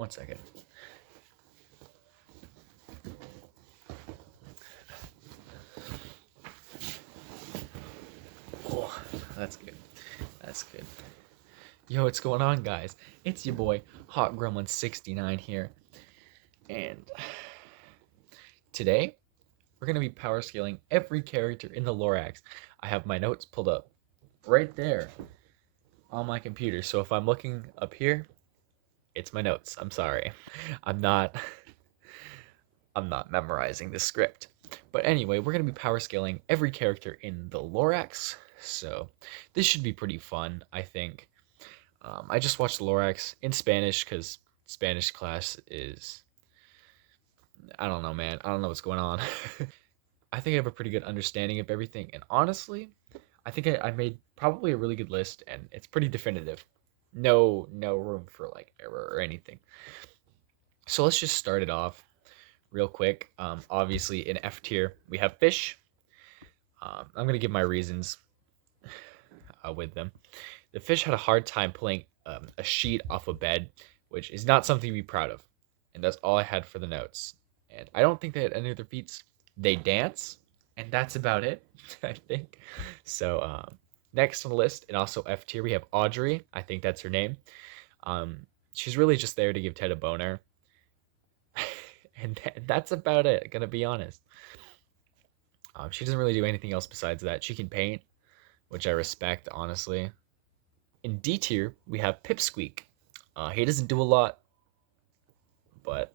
1 second. Oh, that's good. That's good. Yo, what's going on, guys? It's your boy, Hot Gremlin 69 here. And today, we're going to be power scaling every character in the Lorax. I have my notes pulled up right there on my computer. So if I'm looking up here, it's my notes. I'm sorry. I'm not I'm not memorizing the script. But anyway, we're going to be power scaling every character in the Lorax. So this should be pretty fun, I think. I just watched Lorax in Spanish because Spanish class is, I don't know, man. I don't know what's going on. I think I have a pretty good understanding of everything. And honestly, I think I made probably a really good list and it's pretty definitive. No room for like error or anything. So let's just start it off real quick. Obviously, in F tier, we have fish. I'm going to give my reasons with them. The fish had a hard time pulling a sheet off a bed, which is not something to be proud of. And that's all I had for the notes. And I don't think they had any other feats. They dance, and that's about it, I think. So next on the list, and also F tier, we have Audrey. I think that's her name. She's really just there to give Ted a boner. And that's about it, gonna be honest. She doesn't really do anything else besides that. She can paint, which I respect, honestly. In D tier, we have Pipsqueak. He doesn't do a lot, but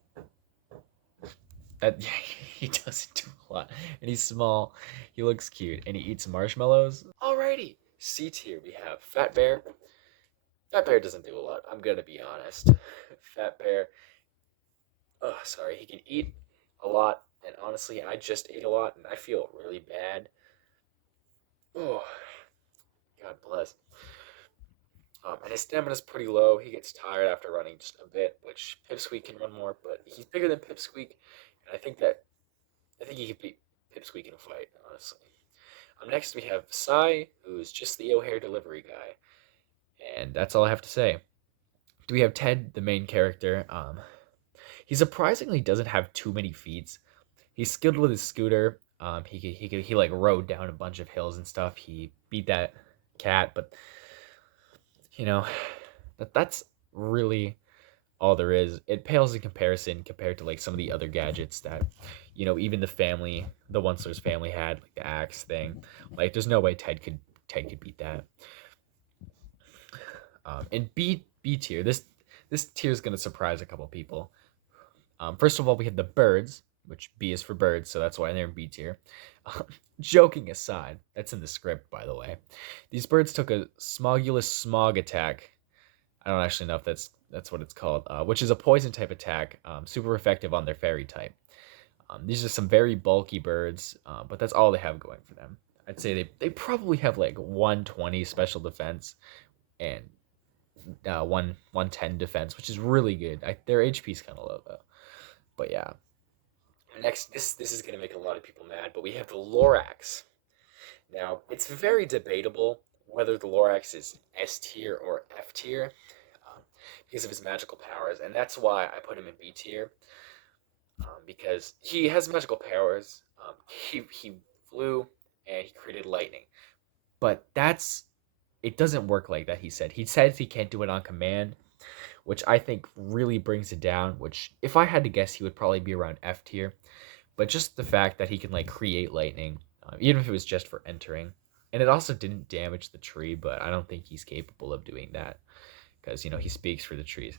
that he doesn't do a lot. And he's small, he looks cute, and he eats marshmallows. Alrighty, C tier, we have Fat Bear. Fat Bear doesn't do a lot, I'm gonna be honest. Fat Bear, oh, sorry, he can eat a lot, and honestly, I just ate a lot, and I feel really bad. Oh, God bless. And his stamina's pretty low. He gets tired after running just a bit, which Pipsqueak can run more, but he's bigger than Pipsqueak, and I think he could beat Pipsqueak in a fight, honestly. Next we have Sai, who's just the O'Hare delivery guy, and that's all I have to say. Do we have Ted, the main character? He surprisingly doesn't have too many feats. He's skilled with his scooter. He like rode down a bunch of hills and stuff. He beat that cat, but you know, that's really all there is. It pales in comparison compared to like some of the other gadgets that, even the Once-ler's family had, like the axe thing. Like, there's no way Ted could beat that. In B tier, this tier is gonna surprise a couple people. First of all, we have the birds, which B is for birds, so that's why they're in B tier. Joking aside, that's in the script, by the way. These birds took a Smogulus Smog attack. I don't actually know if that's what it's called, which is a poison type attack, super effective on their fairy type. These are some very bulky birds, but that's all they have going for them. I'd say they probably have like 120 special defense and 110 defense, which is really good. Their HP is kind of low though, but yeah. Next, this is gonna make a lot of people mad, but we have the Lorax. Now, it's very debatable whether the Lorax is S tier or F tier because of his magical powers, and that's why I put him in B tier because he has magical powers. He flew and he created lightning, but it doesn't work like that. He said he can't do it on command, which I think really brings it down. Which, if I had to guess, he would probably be around F tier. But just the fact that he can like create lightning, even if it was just for entering, and it also didn't damage the tree, but I don't think he's capable of doing that because he speaks for the trees.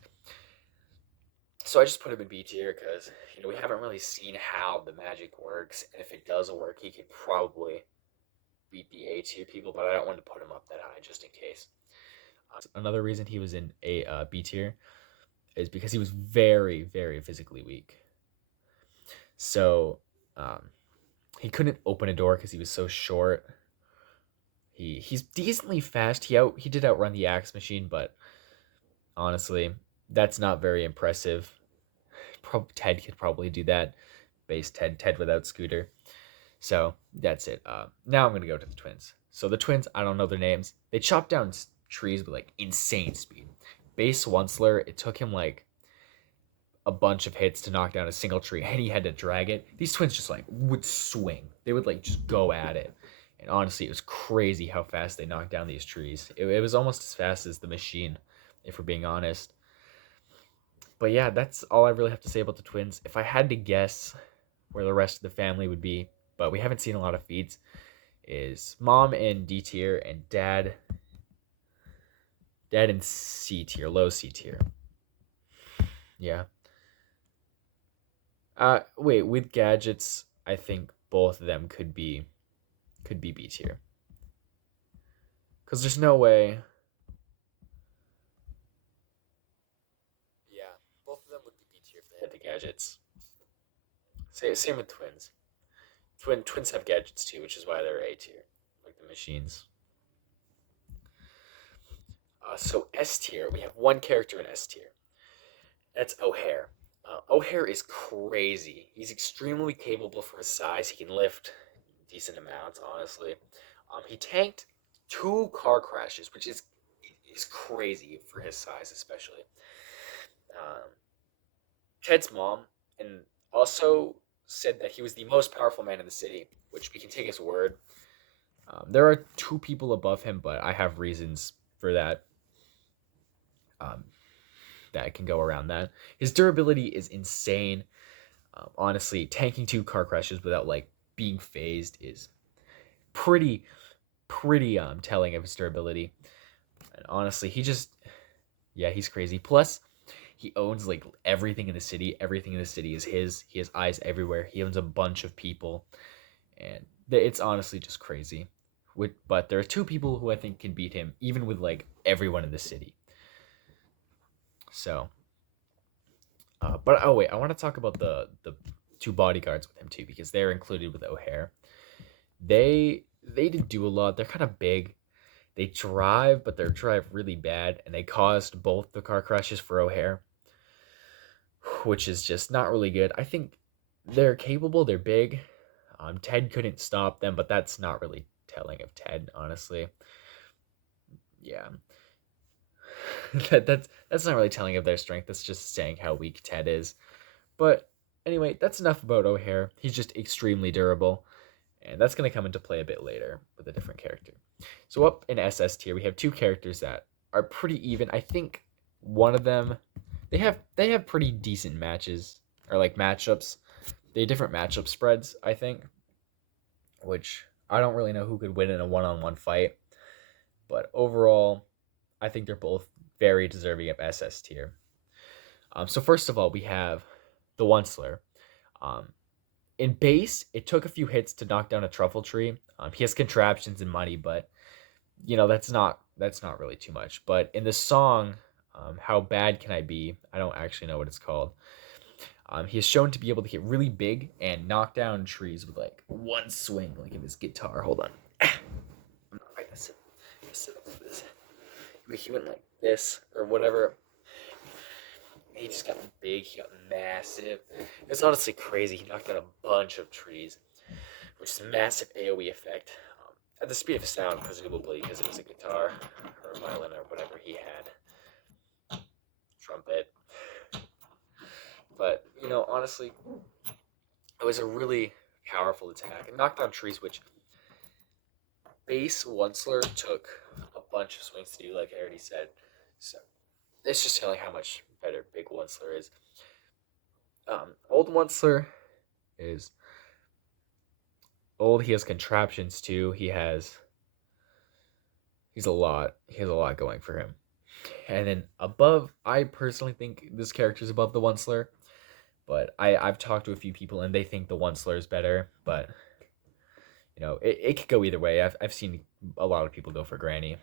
So I just put him in B tier because we haven't really seen how the magic works, and if it does work, he could probably beat the A tier people, but I don't want to put him up that high just in case. Another reason he was in a B tier is because he was very, very physically weak. So he couldn't open a door because he was so short. He's decently fast. He did outrun the axe machine, but honestly, that's not very impressive. Ted could probably do that. Base Ted without scooter. So that's it. Now I'm gonna go to the twins. So the twins, I don't know their names. They chop down trees with like insane speed. Base Once-ler, it took him like a bunch of hits to knock down a single tree, and he had to drag it. These twins just like would swing. They would like just go at it. And honestly, it was crazy how fast they knocked down these trees. It was almost as fast as the machine, if we're being honest. But yeah, that's all I really have to say about the twins. If I had to guess where the rest of the family would be, but we haven't seen a lot of feats, is mom in D tier and dad in C tier, low C tier. Yeah. Wait, with gadgets, I think both of them could be B tier. Cause there's no way. Yeah, both of them would be B tier if they had the gadgets. Same with twins. Twins have gadgets too, which is why they're A tier, like the machines. So S tier, we have one character in S tier. That's O'Hare. O'Hare is crazy. He's extremely capable for his size. He can lift decent amounts, honestly. He tanked two car crashes, which is crazy for his size, especially. Um, Ted's mom and also said that he was the most powerful man in the city, which we can take as word. There are two people above him, but I have reasons for that. Um, that can go around that. His durability is insane. Honestly, tanking two car crashes without like being phased is pretty telling of his durability. And honestly, yeah, he's crazy. Plus, he owns like everything in the city. Everything in the city is his. He has eyes everywhere. He owns a bunch of people, and it's honestly just crazy. But there are two people who I think can beat him, even with like everyone in the city. So, but oh wait, I want to talk about the two bodyguards with him too because they're included with O'Hare. They didn't do a lot. They're kind of big. They drive, but they drive really bad, and they caused both the car crashes for O'Hare, which is just not really good. I think they're capable. They're big. Ted couldn't stop them, but that's not really telling of Ted, honestly. Yeah, that's not really telling of their strength. That's just saying how weak Ted is. But anyway, that's enough about O'Hare. He's just extremely durable, and that's going to come into play a bit later with a different character. So up in SS tier, we have two characters that are pretty even. I think one of them they have pretty decent matches or like matchups. They have different matchup spreads, I think, which I don't really know who could win in a one-on-one fight, but overall, I think they're both very deserving of SS tier. So first of all, we have the Once-ler. Um, in base, it took a few hits to knock down a truffle tree. He has contraptions and money, but that's not really too much. But in the song, "How Bad Can I Be?" I don't actually know what it's called. He is shown to be able to get really big and knock down trees with like one swing, like in his guitar. Hold on, I'm not right. That's it. This. He went like this or whatever. He just got big. He got massive. It's honestly crazy. He knocked down a bunch of trees, which is a massive AOE effect. At the speed of sound, presumably because it was a guitar or a violin or whatever he had. Trumpet. But, honestly, it was a really powerful attack. It knocked down trees, which base Once-ler took a bunch of swings to do, like I already said. So, it's just telling how much better big Once-ler is. Old Once-ler is old. He has contraptions too. He has a lot going for him. And then above, I personally think this character is above the Once-ler, but I've talked to a few people and they think the Once-ler is better. But it could go either way. I've seen a lot of people go for Granny,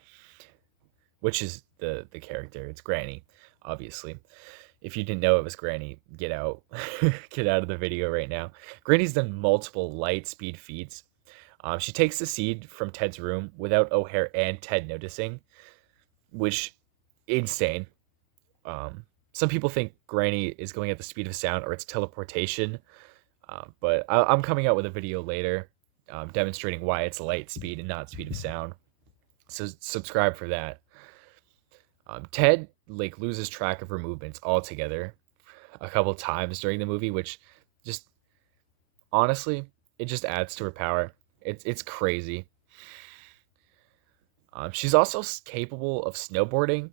which is the character. It's Granny, obviously. If you didn't know it was Granny, get out. Get out of the video right now. Granny's done multiple light speed feats. She takes the seed from Ted's room without O'Hare and Ted noticing, which insane. Some people think Granny is going at the speed of sound or it's teleportation, but I'm coming out with a video later demonstrating why it's light speed and not speed of sound. So subscribe for that. Ted loses track of her movements altogether. a couple times during the movie, which just honestly, it just adds to her power. It's crazy. She's also capable of snowboarding,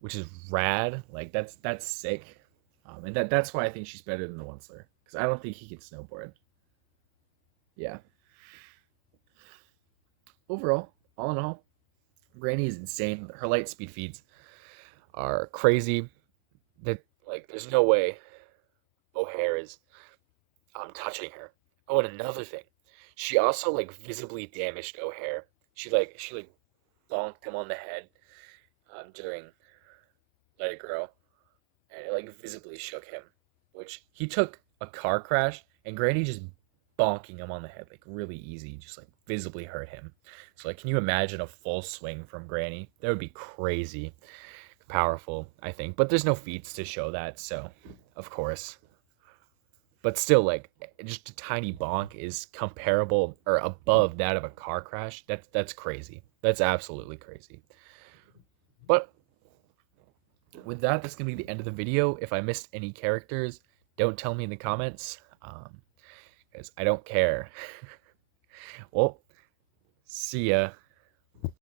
which is rad. Like that's sick. And that's why I think she's better than the Once-ler, because I don't think he can snowboard. Yeah. Overall, all in all, Granny is insane. Her light speed feeds are crazy. That like, there's no way O'Hare is touching her. Oh, and another thing, she also like visibly damaged O'Hare. She like bonked him on the head during Let It Grow, and it like visibly shook him. Which he took a car crash, and Granny just bonking him on the head like really easy, just like visibly hurt him. So like, can you imagine a full swing from Granny? That would be crazy powerful, I think. But there's no feats to show that, so of course. But still, like, just a tiny bonk is comparable or above that of a car crash. That's crazy. That's absolutely crazy. But with that, that's gonna be the end of the video. If I missed any characters, don't tell me in the comments, because I don't care. Well, see ya.